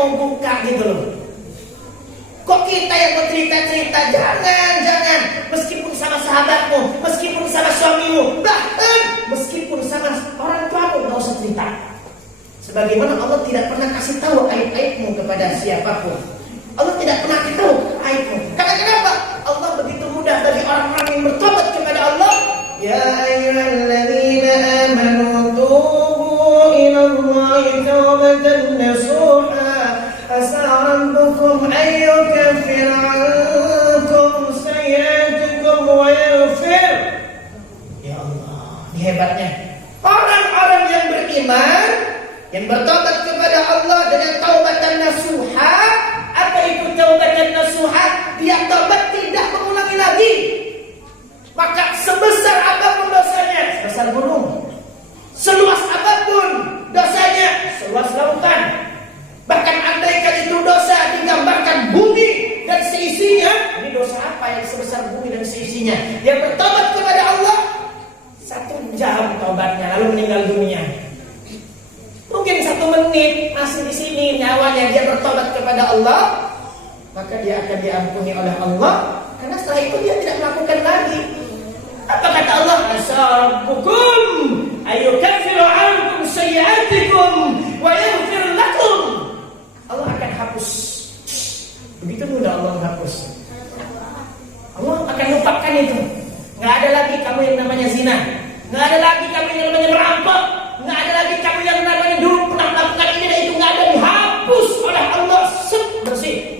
mau buka gitu loh. Kok kita yang mau cerita-cerita? Jangan. Meskipun sama sahabatmu, meskipun sama suamimu, bahkan meskipun sama orang tuamu, gak usah cerita. Sebagaimana Allah tidak pernah kasih tahu aib-aibmu kepada siapapun. Allah tidak pernah kasih tahu aibmu. Karena kenapa? Allah begitu mudah bagi orang-orang yang bertobat kepada Allah. Ya ayyuhalladzina amanu tubu ilallahi taubatan nasuha asa rabbukum an yukaffira ankum sayyi'atikum wa yaghfir. Ya Allah, ini hebatnya. Orang-orang yang beriman, yang bertobat kepada Allah dengan taubatan nasuha. Apa itu taubatan nasuha? Dia tobat tidak mengulangi lagi. Maka sebesar apapun dosanya, sebesar gunung, seluas apapun dosanya, seluas lautan. Bahkan andaikan itu dosa digambarkan bumi dan seisinya, ini dosa apa yang sebesar bumi dan seisinya? Yang bertobat kepada Allah 1 jam tobatnya lalu meninggal dunia. Mungkin 1 menit masih di sini nyawanya, dia bertobat kepada Allah, maka dia akan diampuni oleh Allah. Karena setelah itu dia tidak melakukan lagi. Apa kata Allah? Asrabbukum ayyukaffiru ankum sayyi'atikum wa yaghfir lakum. Allah akan hapus. Begitu mudah Allah menghapus. Allah akan lupakan itu. Nggak ada lagi kamu yang namanya zina. Nggak ada lagi kamu yang namanya merampok. Nggak ada lagi kamu yang namanya dulu pernah melakukan ini dan itu. Nggak ada, dihapus oleh Allah. Bersih.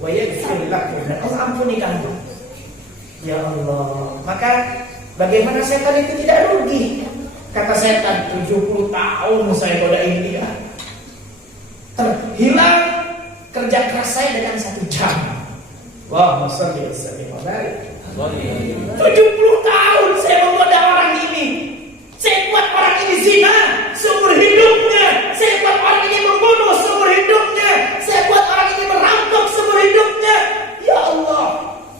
Wa yaghfir lakum. Dan Allah ampuni kamu. Ya Allah. Maka bagaimana setan itu tidak rugi? Kata setan, 70 tahun saya godain dia, terhilang kerja keras saya dengan 1 jam. Wah, masalahnya saya baik. 70 tahun saya menggoda orang ini. Saya buat orang ini zina seumur hidupnya. Saya buat orang ini membunuh seumur hidupnya. Saya buat orang ini merampok seumur hidupnya. Ya Allah,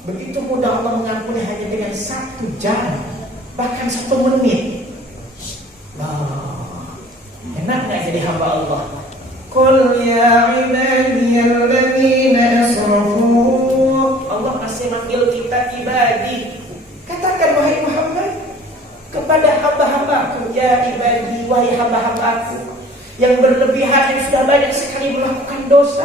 begitu mudah Allah mengampuni hanya dengan 1 jam, bahkan 1 menit. Wah, enak gak jadi hamba Allah? Qul ya ibadiyalladzina asrafu. Allah masih manggil kita ibadi. Katakan wahai Muhammad kepada hamba-hambaku, ya ibadi, wahai hamba-hambaku yang berlebihan, yang sudah banyak sekali melakukan dosa.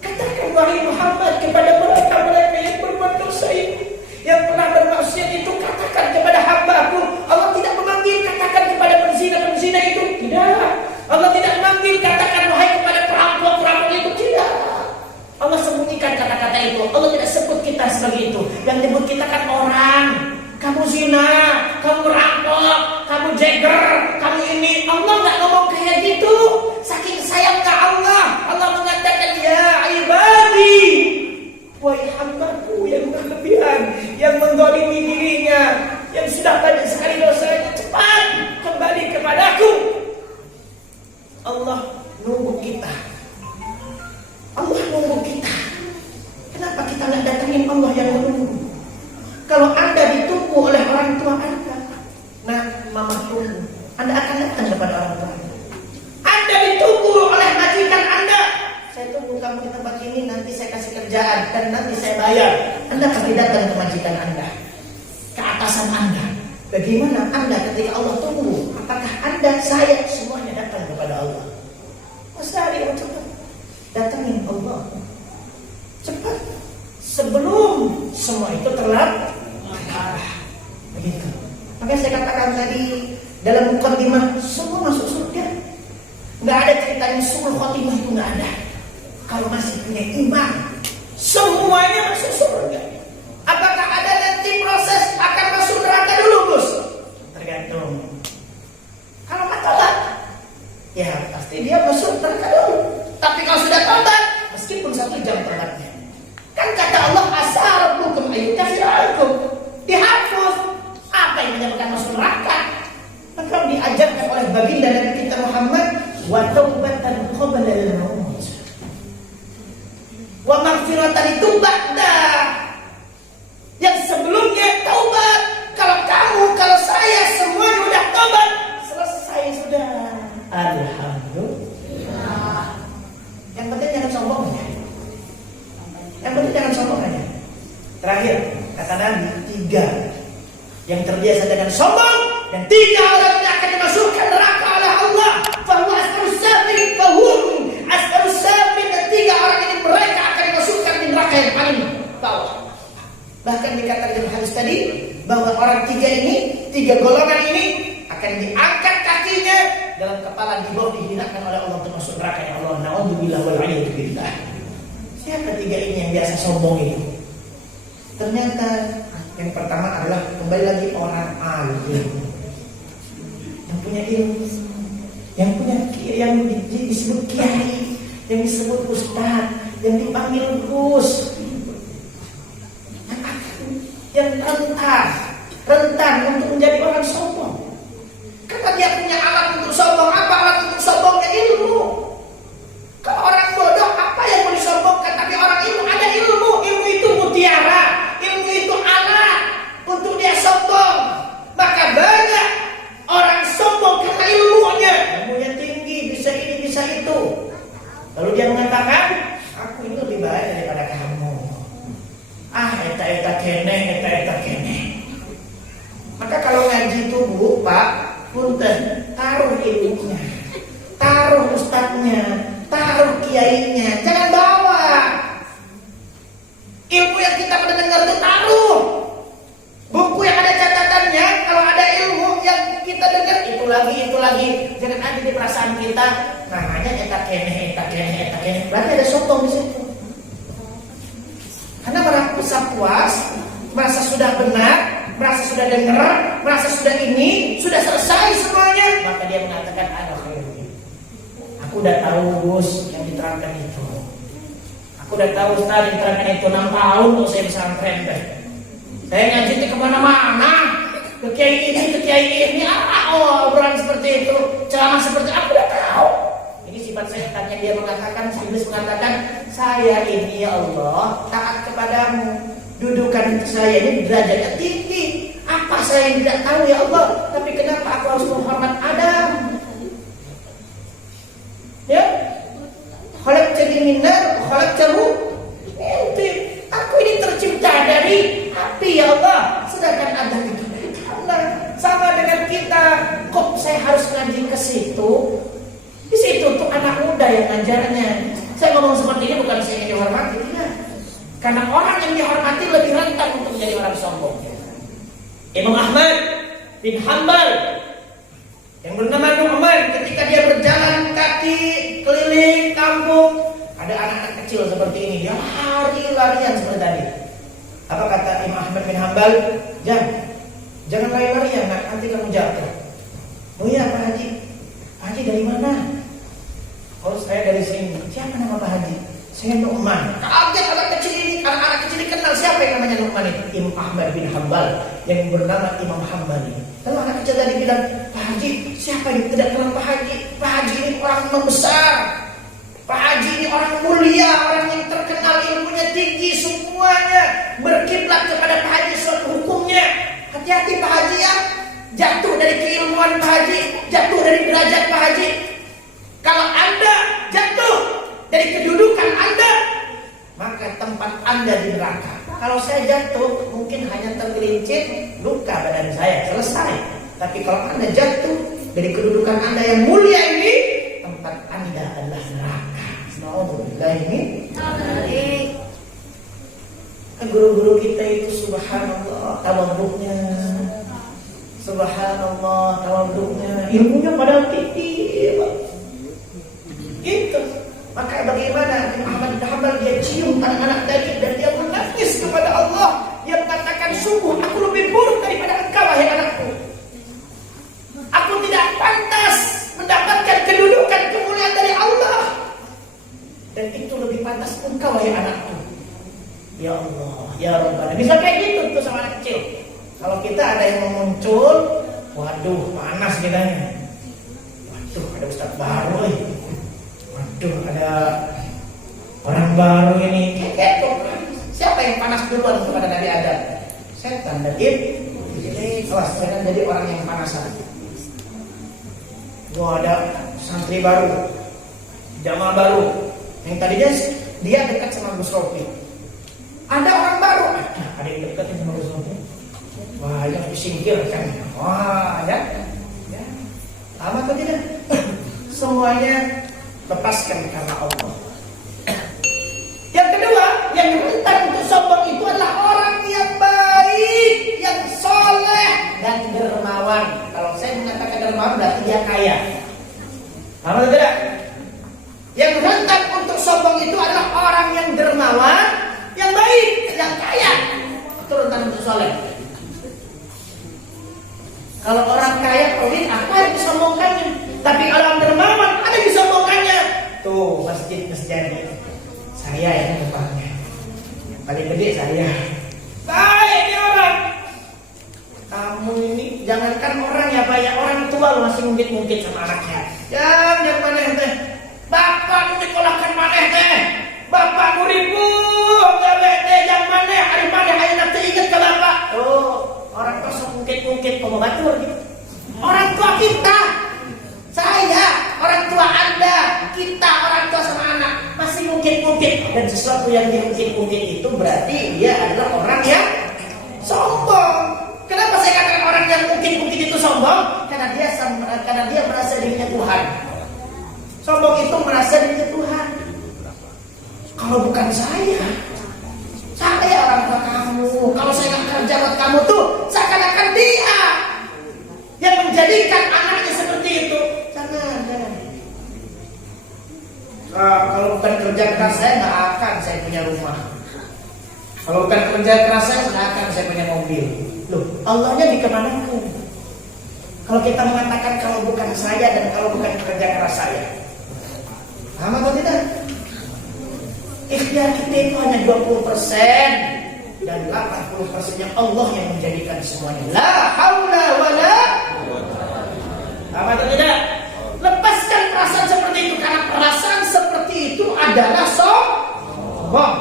Katakan wahai Muhammad kepada mereka-mereka yang berbuat dosa ini, yang pernah bermaksiat itu, katakan kepada hamba-Ku. Allah tidak memanggil katakan kepada penzina itu, tidak. Allah tidak memanggil katakan wahai kepada perampok itu, tidak. Allah sembunyikan kata-kata itu. Allah tidak sebut kita sebagai itu. Yang disebut kita kan orang. Kamu zina, kamu merampok, kamu jeger, kamu ini. Allah nggak ngomong kayak gitu. Saking sayangnya Allah mengatakan ya ibadi, wahai hambaku yang berlebihan, yang mendzalimi dirinya, yang sudah banyak sekali dosanya, cepat kembali kepadaku. Allah nunggu kita. Allah nunggu kita. Kenapa kita nggak datangin Allah yang menunggu? Kalau Anda ditunggu oleh orang tua Anda, nah mama tunggu, Anda akan datang kepada orang tua Anda. Anda ditunggu oleh majikan Anda, saya tunggu kamu di tempat ini, nanti saya kasih kerjaan dan nanti saya bayar. Anda pasti datang ke majikan Anda, ke atasan Anda. Bagaimana Anda ketika Allah tunggu? Apakah Anda, saya, semuanya datang kepada Allah? Mas Dari, cepat datangin Allah, cepat sebelum semua itu terlambat. Begitu. Makanya saya katakan tadi dalam mukadimah, semua masuk surga. Nggak ada ceritanya suul khotimah, itu nggak ada. Kalau masih punya iman, semuanya masuk surga. Apakah ada nanti proses akan masuk neraka dulu, Gus? Tergantung. Kalau nggak tobat, ya pasti dia masuk neraka dulu. Tapi kalau sudah tobat, meskipun 1 jam tobatnya, kan kata Allah asarabukum ayyukafirakum, dihapus. Apa yang menyebabkan masuk neraka? Maka diajarkan oleh baginda Nabi kita Muhammad, wa taubatan qabla al-maut, wa maghfiratan itu ba'da. Yang sebelumnya taubat. Kalau kamu, kalau saya, semuanya sudah taubat, selesai sudah. Alhamdulillah. Yang sombong, dan 3 orang ini akan dimasukkan neraka oleh Allah. Fahuwa asharus safin, fahum asharus safin, dan 3 orang ini mereka akan dimasukkan di neraka yang paling bawah. Bahkan dikatakan dalam hadis tadi bahwa orang 3 ini, 3 golongan ini akan diangkat kakinya dalam kepala, di bawah dihinakan oleh Allah untuk masuk neraka ya Allah. Na'udzubillah wal 'iyadu billah. Siapa 3 ini yang biasa sombong itu? Ternyata yang pertama adalah kembali lagi orang alim, yang punya ilmu, yang disebut kiai, yang disebut ustaz, yang dipanggil Gus, yang rentan untuk menjadi orang sombong. Karena dia punya alat untuk sombong. Apa alat untuk sombongnya? Ilmu. Kalau orang bodoh apa yang mau disombongkan? Tapi orang ilmu ada ilmu. Ilmu itu mutiara. Ilmu itu alat untuk dia sombong. Maka banyak orang sombong karena ilmunya. Ilmunya tinggi, bisa ini, bisa itu. Lalu dia mengatakan, aku itu lebih baik daripada kamu. Eta kene. Maka kalau ngaji itu Bu, Pak, punten, taruh ilmunya, taruh ustadznya, taruh kiainya, jangan bawa. Ilmu yang kita pernah dengar itu taruh. Buku yang ada catatannya, kalau ada ilmu yang kita dengar itu lagi. Jangan ada di perasaan kita namanya eta kene. Berarti ada sombong di situ. Karena merasa puas, merasa sudah benar, merasa sudah dengar, merasa sudah ini, sudah selesai semuanya, maka dia mengatakan ada khairul. Aku udah tahu Gus yang diterangkan itu. Aku udah tahu Ustaz yang diterangkan itu 6 tahun kok saya pesantren deh. Saya ngaji ke kemana-mana, ke kiai ini, obrolan seperti itu, ceramah seperti aku udah tahu. Ini sifat setannya, dia mengatakan, iblis mengatakan, saya ini ya Allah taat kepadamu, dudukan saya ini derajatnya tinggi. Apa saya yang tidak tahu ya Allah? Tapi kenapa aku harus menghormat Adam? Ya, khalaqtani min nar, khalaqtahu min tin. Aku ini tercipta dari api ya Allah, sedangkan Adam itu dari tanah. Sama dengan kita, kok saya harus ngaji ke situ? Di situ tuh anak muda yang ngajarnya. Saya ngomong seperti ini bukan saya ingin dihormati, tidak. Karena orang yang dihormati lebih rentan untuk menjadi orang sombong. Imam Ahmad bin Hanbal yang bernama Nu'man, ketika dia berjalan kaki keliling kampung, ada anak-anak kecil seperti ini, dia lari-larian seperti tadi. Apa kata Imam Ahmad bin Hanbal? Jangan lari-larian, nanti kamu jatuh. Oh iya Pak Haji. Pak Haji dari mana? Oh saya dari sini. Siapa nama Pak Haji? Saya Nu'man. Kaget anak kecil ini, anak kecil ini kenal siapa yang namanya Nu'man itu? Imam Ahmad bin Hanbal yang bernama Imam Hanbali. Lalu anak kecil tadi bilang, Pak Haji, siapa yang tidak kenal Pak Haji? Pak Haji ini orang membesar. Pak Haji ini orang mulia, orang yang terkenal, ilmunya tinggi, semuanya berkiblat kepada Pak Haji soal hukumnya. Hati-hati Pak Haji ya, jatuh dari keilmuan Pak Haji, jatuh dari derajat Pak Haji. Kalau Anda jatuh dari kedudukan Anda, maka tempat Anda di neraka. Kalau saya jatuh, mungkin hanya tergelincir, luka badan saya, selesai. Tapi kalau Anda jatuh dari kedudukan Anda yang mulia ini, tempat Anda adalah neraka. Alhamdulillah ini. Guru-guru kita itu subhanallah tawaduknya, subhanallah tawaduknya, ilmunya pada tinggi, gitu. Maka bagaimana Ahmad bin Hanbal dia cium anak-anak tadi dan dia menangis kepada Allah. Dia mengatakan, sungguh aku lebih buruk daripada engkau wahai anakku. Aku tidak pantas mendapatkan kedudukan kemuliaan dari Allah. Dan itu lebih pantas engkau wahai anakku. Ya Allah, ya Rabbana. Bisa kayak gitu tuh sama anak kecil. Kalau kita ada yang muncul, waduh panas kitanya. Waduh ada ustaz baru nih. Waduh ada orang baru ini. Kayak siapa yang panas duluan kepada Nabi Adam? Setan dan iblis. Awas, jangan jadi orang yang panasan. Gua ada santri baru, jamaah baru. Yang tadinya dia dekat sama Gus Rofi. Ada orang baru, ada yang dekat sama Gus Rofi. Wah, yang disingkirkan. Wah, ya. Sama atau tidak? Semuanya lepaskan karena Allah. Yang kedua, yang rentan untuk sombong itu adalah orang yang baik, yang soleh dan dermawan. Kalau saya mengatakan dermawan berarti dia kaya. Sama atau tidak? Yang rentan untuk sombong itu adalah orang yang dermawan, yang baik, yang kaya. Itu rentan untuk soleh. Kalau orang kaya pelit, apa yang disombongkannya? Tapi orang dermawan, ada yang disombongkannya. Tuh, masjid jadi. Saya yang depannya. Yang paling gede saya. Baik ini orang. Kamu ini jangankan orang ya Pak ya, orang tua lo masih ngungkit-ngungkit sama anaknya. Jangan mana teh. Bapak dikolahkan mana teh. Bapak muribu, enggak bete yang mana hari mana hari nanti ingat ke Bapak. Oh, orang tua ngungkit-ngungkit mau batur gitu. Orang tua kita, saya, orang tua Anda, kita orang tua sama anak masih ngungkit-ngungkit, dan sesuatu yang diungkit-ungkit itu berarti dia adalah orang yang sombong. Kenapa saya katakan orang yang ngungkit-ngungkit itu sombong? Karena dia merasa dirinya Tuhan. Sombong itu merasa dirinya Tuhan. Kalau bukan saya orang tua kamu. Kalau saya nggak kerja buat kamu tuh, seakan-akan dia yang menjadikan anaknya seperti itu. Jangan. Kalau bukan kerja keras saya nggak akan saya punya rumah. Kalau bukan kerja keras saya nggak akan saya punya mobil. Loh, Allahnya dikemanakan? Kalau kita mengatakan kalau bukan saya dan kalau bukan kerja keras saya, sama atau tidak? Ikhtiar kita itu hanya 20% dan 80% yang Allah yang menjadikan semuanya. La haula wala. Sama atau tidak? Lepaskan perasaan seperti itu, karena perasaan seperti itu adalah sombong.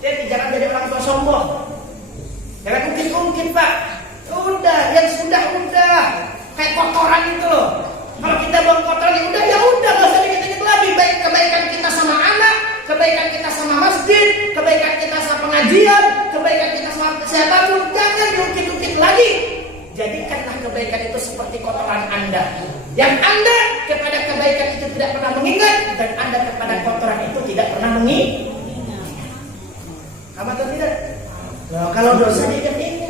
Jadi jangan jadi orang tua sombong. Jangan mungkin Pak. Udah, yang sudah. Kayak kotoran itu loh. Kalau kita buang kotoran ya udah, nggak usah dikit-dikit lagi. Baik kebaikan kita sama anak, kebaikan kita sama masjid, kebaikan kita sama pengajian, kebaikan kita sama kesehatan, jangan diungkit-ungkit lagi. Jadikanlah kebaikan itu seperti kotoran Anda. Yang Anda kepada kebaikan itu tidak pernah mengingat, dan Anda kepada kotoran itu tidak pernah mengingat. Apa atau tidak? Nah, kalau dosa diingat-ingat.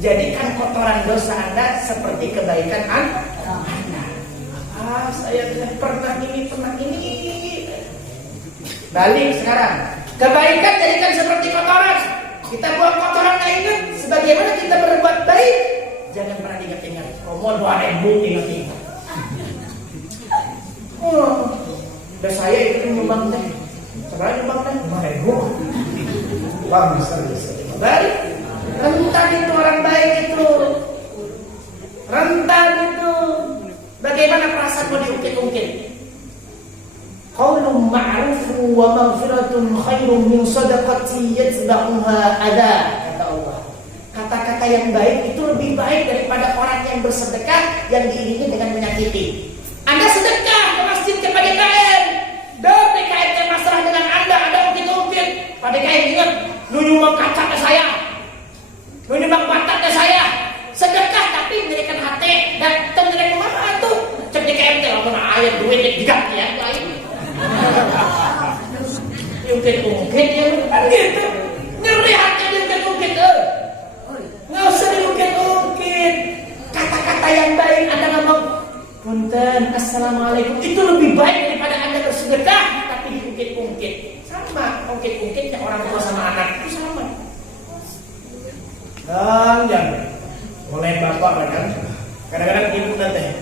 Jadikan kotoran dosa Anda seperti kebaikan Anda. Saya pernah ini. Balik sekarang. Kebaikan jadikan seperti kotoran. Kita buang kotoran nggak ingat. Sebagaimana kita berbuat baik, jangan pernah ingat-ingat. Mau 2.000 ingat-ingat. Udah saya itu nyumbang teh. Sekarang nyumbang teh 2.000. Wah, bisa. Balik. Rentan itu orang baik itu. Rentan itu. Bagaimana perasaan mau diungkit-ungkit? Qaulun ma'rufun wa maghfiratun khairun min shadaqati yatba'uha adha, kata Allah. Kata-kata yang baik itu lebih baik daripada orang yang bersedekah yang diiringi dengan menyakiti. Anda sedekah ke masjid ke PDKM, dan PDKM masalah dengan Anda ada ungkit-ungkit. PDKM ingat, lu nyumbang kaca ke saya, lu nyumbang batak ke saya. Sedekah tapi memberikan hati dan tentunya kemana tuh? Cek di KMT lalu ayat duit diganti ya lain. Ungkit ya kan gitu. Nyeri hati diungkit. Nggak usah diungkit. Kata-kata yang baik Anda ngomong, punten, assalamualaikum, itu lebih baik daripada Anda bersedekah tapi diungkit. Sama ungkit-ungkitnya orang tua sama anak itu sama. Jangan. Oleh bapak kan, kadang-kadang ibu nanti,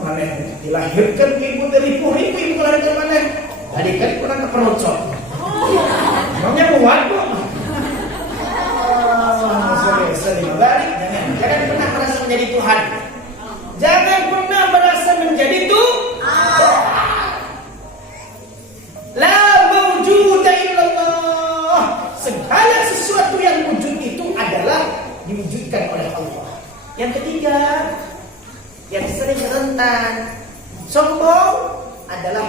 mana dilahirkan ibu dari ribu ibu melahirkan mana? Tadi kan kurang keperocok. Emangnya muat kok? Sorry, balik. Jangan pernah merasa menjadi Tuhan. Jangan pernah merasa menjadi Tuhan. La mawjuda illallah. Segala sesuatu yang wujud itu adalah diwujudkan oleh Allah. Yang ketiga, yang sering rentan sombong adalah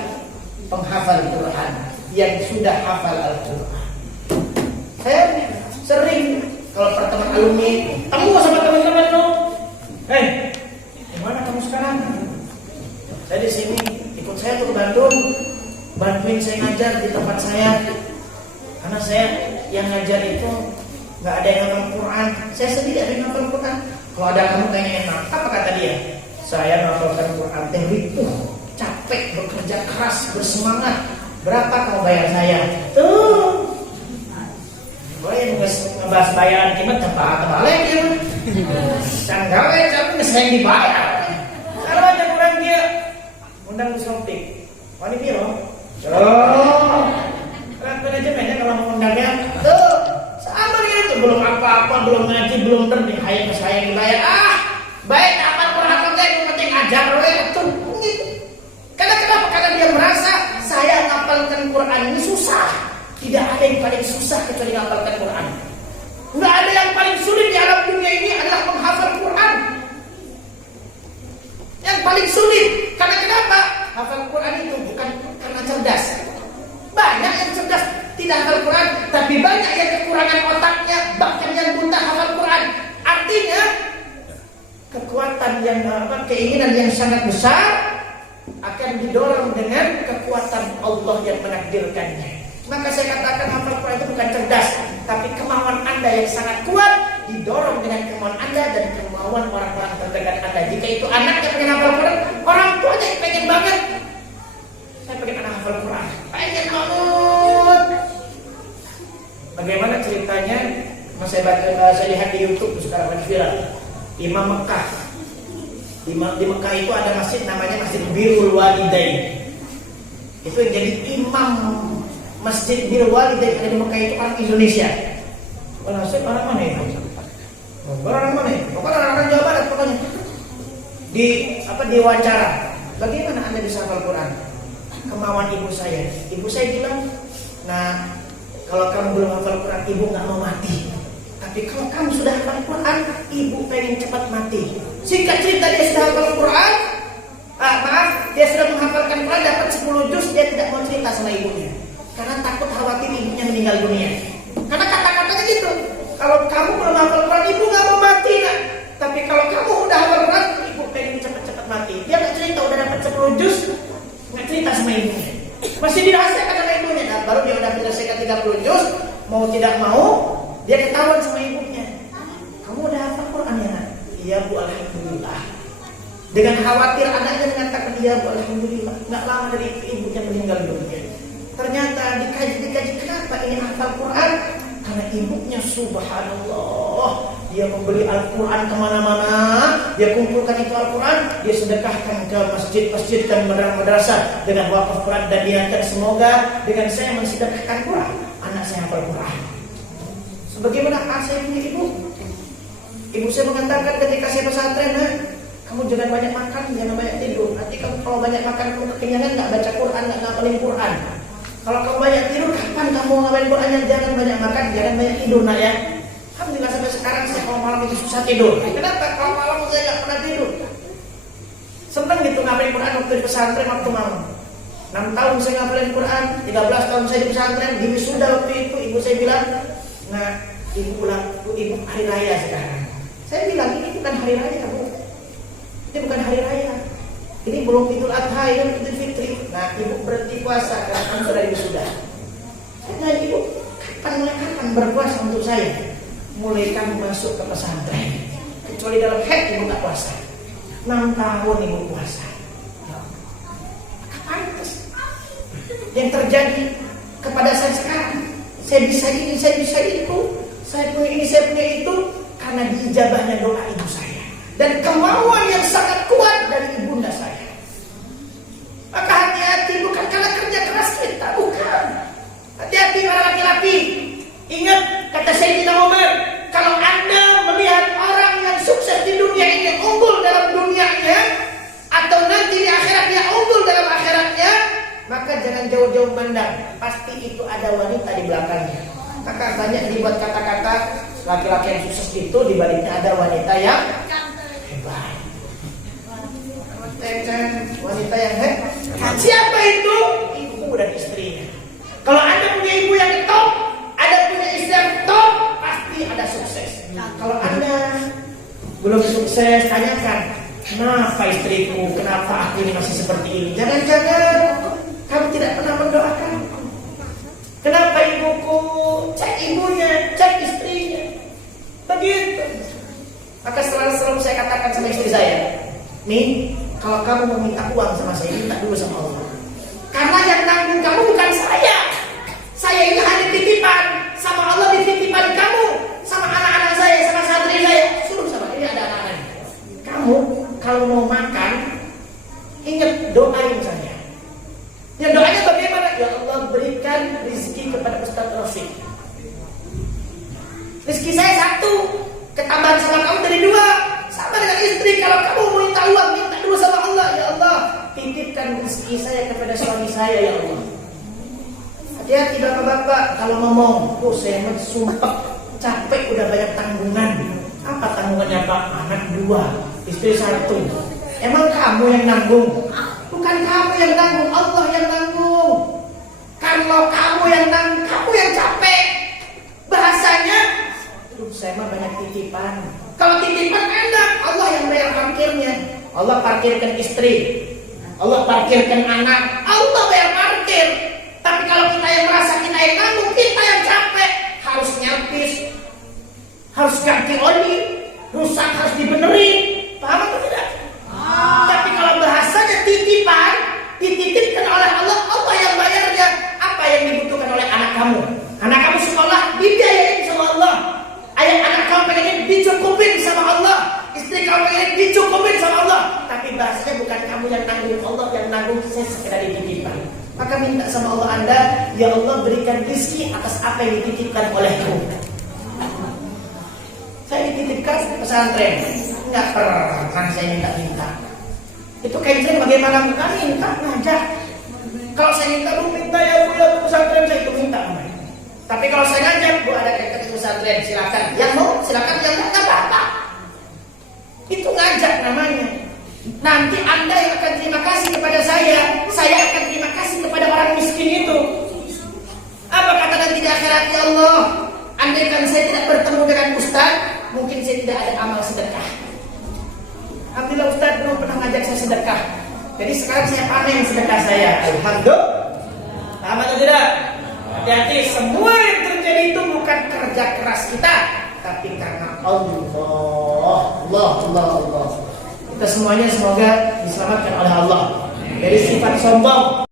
penghafal Quran yang sudah hafal Al-Quran. Saya sering kalau pertemuan alumni, kamu sama teman-teman lo, Saya di sini ikut saya tuh ke Bandung, bantuin saya ngajar di tempat saya. Karena saya yang ngajar itu nggak ada yang hafal Quran, saya sendiri ada yang hafal Quran. Kalau ada kamu pengen apa kata dia? Saya menghafalkan Quran itu capek, bekerja keras, bersemangat. Berapa kamu bayar saya? Tuh. Boleh ngebahas bayaran kimat tebal-tebalnya dia. Jangan gawe, tapi saya dibayar. Kalau ada kurang dia undang disotik. Wani biro. Oh. Kan manajemennya kalau mau undangnya tuh sama gitu, belum apa-apa, belum ngaji, belum terdik, hayang saya dibayar. Baik apa Quran yang penting ajar tuh gitu. Kenapa? Karena dia merasa saya ngapalkan Quran ini susah. Tidak ada yang paling susah kecuali menghafalkan Quran. Nggak ada yang paling sulit di alam dunia ini adalah menghafal Quran. Yang paling sulit. Karena kenapa? Hafal Quran itu bukan karena cerdas. Banyak yang cerdas tidak hafal Quran, tapi banyak yang kekurangan otaknya, bahkan yang buta hafal Quran. Artinya kekuatan yang keinginan yang sangat besar akan didorong dengan kekuatan Allah yang menakdirkannya. Maka saya katakan hafal Quran itu bukan cerdas, tapi kemauan Anda yang sangat kuat didorong dengan kemauan Anda dan kemauan orang-orang terdekat Anda. Jika itu anaknya pengen hafal Quran, orang tuanya pengen banget. Saya pengen anak hafal Quran, pengen banget. Bagaimana ceritanya? Saya lihat di YouTube sekarang lagi viral. Imam Mekah. Di Mekah itu ada masjid namanya Masjid Birrul Walidain. Itu yang jadi imam Masjid Birrul Walidain ada di Mekah itu orang Indonesia. Orang mana ya? Orang mana ya? Pokoknya orang Jawa Barat pokoknya. Di wawancara. Bagaimana Anda bisa hafal Quran? Kemauan ibu saya. Ibu saya bilang, nah kalau kamu belum hafal Quran, ibu nggak mau mati. Tapi kalau kamu sudah hafal Quran, ibu pengen cepat mati. Singkat cerita dia sudah hafal Quran. Dia sudah menghafalkan Quran, dapat 10 juz, dia tidak mau cerita sama ibunya. Karena takut khawatir ibunya meninggal dunia. Karena kata-katanya gitu. Kalau kamu belum hafal Quran, ibu nggak mau mati nak. Tapi kalau kamu udah hafal Quran, ibu pengen cepat-cepat mati. Dia nggak cerita, udah dapat 10 juz, nggak cerita sama ibunya. Masih dirahasiakan sama ibunya. Nah, baru dia udah menyelesaikan 30 juz, mau tidak mau, dia ketahuan sama ibunya. Kamu udah hafal Quran ya nak? Iya bu, alhamdulillah. Dengan khawatir anaknya mengatakan iya bu, alhamdulillah. Nggak lama dari itu ibunya meninggal dunia. Ternyata dikaji kenapa ini hafal Quran? Karena ibunya subhanallah, dia membeli Al-Quran kemana-mana, dia kumpulkan itu Al-Quran, dia sedekahkan ke masjid-masjid dan madrasah dengan wakaf Quran, dan dia akan semoga dengan saya mensedekahkan Quran, anak saya hafal Quran. Sebagaimana saya punya ibu saya mengatakan ketika saya pesantren, kamu jangan banyak makan, jangan banyak tidur. Nanti kamu kalau banyak makan kamu kekenyangan, nggak baca Quran, nggak ngapalin Quran. Kalau kamu banyak tidur, kapan kamu ngapalin Qurannya? Jangan banyak makan, jangan banyak tidur nak ya. Alhamdulillah sampai sekarang saya kalau malam itu susah tidur. Kenapa? Kalau malam saya nggak pernah tidur. Seneng gitu ngapalin Quran waktu di pesantren waktu malam. 6 tahun saya ngapalin Quran, 13 tahun saya di pesantren. Di wisuda waktu itu ibu saya bilang, nah ibu hari raya sekarang. Saya bilang ini bukan hari raya bu. Ini bukan hari raya. Ini belum Idul Adha, ini Idul Fitri. Nah, ibu berhenti puasa karena kamu sudah wisuda. Saya tanya ibu, kapan berpuasa untuk saya? Mulai kamu masuk ke pesantren. Kecuali dalam haid ibu nggak puasa. 6 tahun ibu puasa. Kapan itu? Yang terjadi kepada saya sekarang, saya bisa ini, saya bisa itu, saya punya ini, saya punya itu, karena diijabahnya doa ibu saya dan kemauan yang sangat kuat dari ibunda saya. Maka hati-hati, bukan karena kerja keras kita, bukan. Hati-hati para laki-laki. Ingat kata Sayyidina Umar, kalau Anda melihat orang yang sukses di dunia ini unggul dalam dunianya, atau nanti di akhirat dia unggul dalam akhiratnya, maka jangan jauh-jauh pandang, pasti itu ada wanita di belakangnya. Maka banyak dibuat kata-kata laki-laki yang sukses itu dibaliknya ada wanita yang hebat. Wanita yang hebat. Siapa itu? Ibu dan istrinya. Kalau Anda punya ibu yang top, Anda punya istri yang top, pasti ada sukses. Kalau Anda belum sukses, tanyakan Kenapa istriku, kenapa aku ini masih seperti ini? Jangan-jangan kamu tidak pernah mendoakan. Kenapa ibuku? Cek ibunya, cek istrinya. Begitu. Maka selalu saya katakan sama istri saya, nih, kalau kamu mau minta uang sama saya, minta dulu sama Allah. Karena yang nanggung kamu bukan saya. Saya ini hanya titipan. Sama Allah dititipan kamu. Sama anak-anak saya, sama santri saya. Suruh sama ini ada anak-anak. Kamu kalau mau makan, ingat doain saya. Ya doanya bagaimana? Ya Allah berikan rezeki kepada Ustaz Rafiq. Rezeki saya satu, ketambahan sama kamu dari dua. Sama dengan istri, kalau kamu mau minta uang, minta dulu sama Allah. Ya Allah, titipkan rezeki saya kepada suami saya, ya Allah. Hati-hati bapak-bapak kalau ngomong, saya sumpah capek udah banyak tanggungan. Apa tanggungannya Pak? Anak dua, istri satu. Emang kamu yang nanggung? Bukan kamu yang nanggung, Allah yang nanggung. Kalau kamu yang nanggung, kamu yang capek. Bahasanya, saya mah banyak titipan. Kalau titipan enak, Allah yang bayar parkirnya. Allah parkirkan istri, Allah parkirkan anak, Allah bayar parkir. Tapi kalau kita yang merasa kita yang nanggung, kita yang capek, harus nyapis, harus ganti oli, rusak harus dibenerin. Paham atau tidak? Tapi kalau bahasanya titipan, dititipkan oleh Allah, Allah yang bayarnya. Apa yang dibutuhkan oleh anak kamu? Anak kamu sekolah, dibiayain sama Allah. Anak kamu pengen dicukupin sama Allah. Istri kamu pengen dicukupin sama Allah. Tapi bahasanya bukan kamu yang nanggung, Allah yang nanggung. Saya sekedar dititipkan. Maka minta sama Allah Anda, ya Allah berikan rezeki atas apa yang dititipkan olehku. Saya dititipkan pesantren, nggak pernah saya minta-minta. Itu catering bagaimana bukan minta, ngajak. Kalau saya minta, lu minta ya Bu, ya pesantren saya itu minta. Tapi kalau saya ngajak, Bu ada catering pesantren, silakan. Yang mau silakan, yang nggak apa-apa. Itu ngajak namanya. Nanti Anda yang akan terima kasih kepada saya akan terima kasih kepada orang miskin itu. Apa kata nanti di akhirat? Ya Allah, andai kan saya tidak bertemu dengan Ustaz, mungkin saya tidak ada amal sedekah. Alhamdulillah Ustaz belum pernah ngajak saya sedekah. Jadi sekarang saya panen sedekah saya. Alhamdulillah. Paham atau tidak? Hati-hati, semua yang terjadi itu bukan kerja keras kita, tapi karena Allah. Kita semuanya semoga diselamatkan oleh Allah dari sifat sombong,